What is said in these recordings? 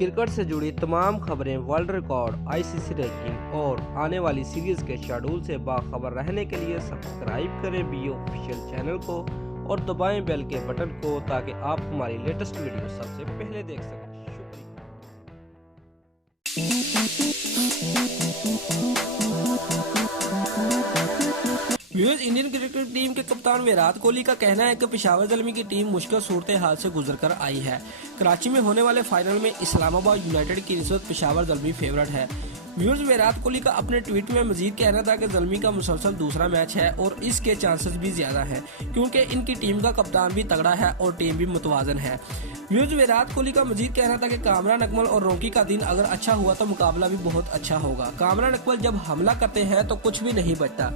Cricket से जुड़ी तमाम खबरें, वर्ल्ड रिकॉर्ड, आईसीसी रैंकिंग और आने वाली सीरीज के शेड्यूल से बाखबर रहने के लिए सब्सक्राइब करें बी ऑफिशियल चैनल को और दबाएं बेल के बटन को ताकि आप हमारी लेटेस्ट वीडियो सबसे पहले देख सकें। व्यूअर्स, इंडियन क्रिकेट टीम के कप्तान विराट कोहली का कहना है कि पेशावर ज़ल्मी की टीम मुश्किल सूरत हाल से गुजरकर आई है। कराची में होने वाले फाइनल में इस्लामाबाद यूनाइटेड की निस्बत पेशावर ज़ल्मी फेवरेट है। व्यूअर्स, विराट कोहली का अपने ट्वीट में मजीद कहना था कि ज़ल्मी का मुसलसल दूसरा मैच है और इसके चांसेस भी ज्यादा हैं क्योंकि इनकी टीम का कप्तान भी तगड़ा है और टीम भी मुतवाजन है। व्यूअर्स, विराट कोहली का मजीद कहना था कि कामरान अकमल और रोंकी का दिन अगर अच्छा हुआ तो मुकाबला भी बहुत अच्छा होगा। कामरान अकमल जब हमला करते हैं तो कुछ भी नहीं बचता।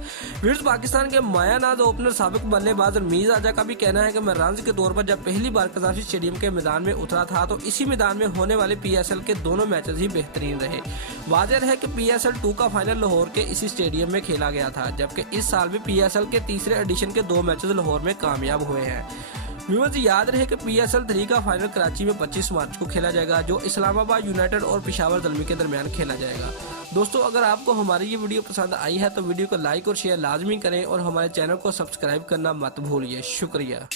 व्यूअर्स, पाकिस्तान के मायानाज ओपनर साबिक बल्लेबाज रमीज राजा का भी कहना है कि मैं रन्स के तौर पर जब पहली बार कज़ाफी स्टेडियम के मैदान में उतरा था तो इसी मैदान में होने वाले PSL के दोनों मैचेस ही बेहतरीन रहे। वाज़ेह है कि PSL 2 का फाइनल लाहौर के इसी स्टेडियम में खेला गया था, जबकि इस साल भी PSL के तीसरे एडिशन के 2 मैचेस लाहौर में कामयाब हुए हैं। व्यूअर्स, याद रहे कि PSL 3 का फाइनल कराची में 25 मार्च को खेला जाएगा, जो इस्लामाबाद यूनाइटेड और पेशावर ज़ल्मी के दरमियान खेला जाएगा। दोस्तों, अगर आपको हमारी ये वीडियो पसंद आई है तो वीडियो को लाइक और शेयर लाजमी करें और हमारे चैनल को सब्सक्राइब करना मत भूलिए। शुक्रिया।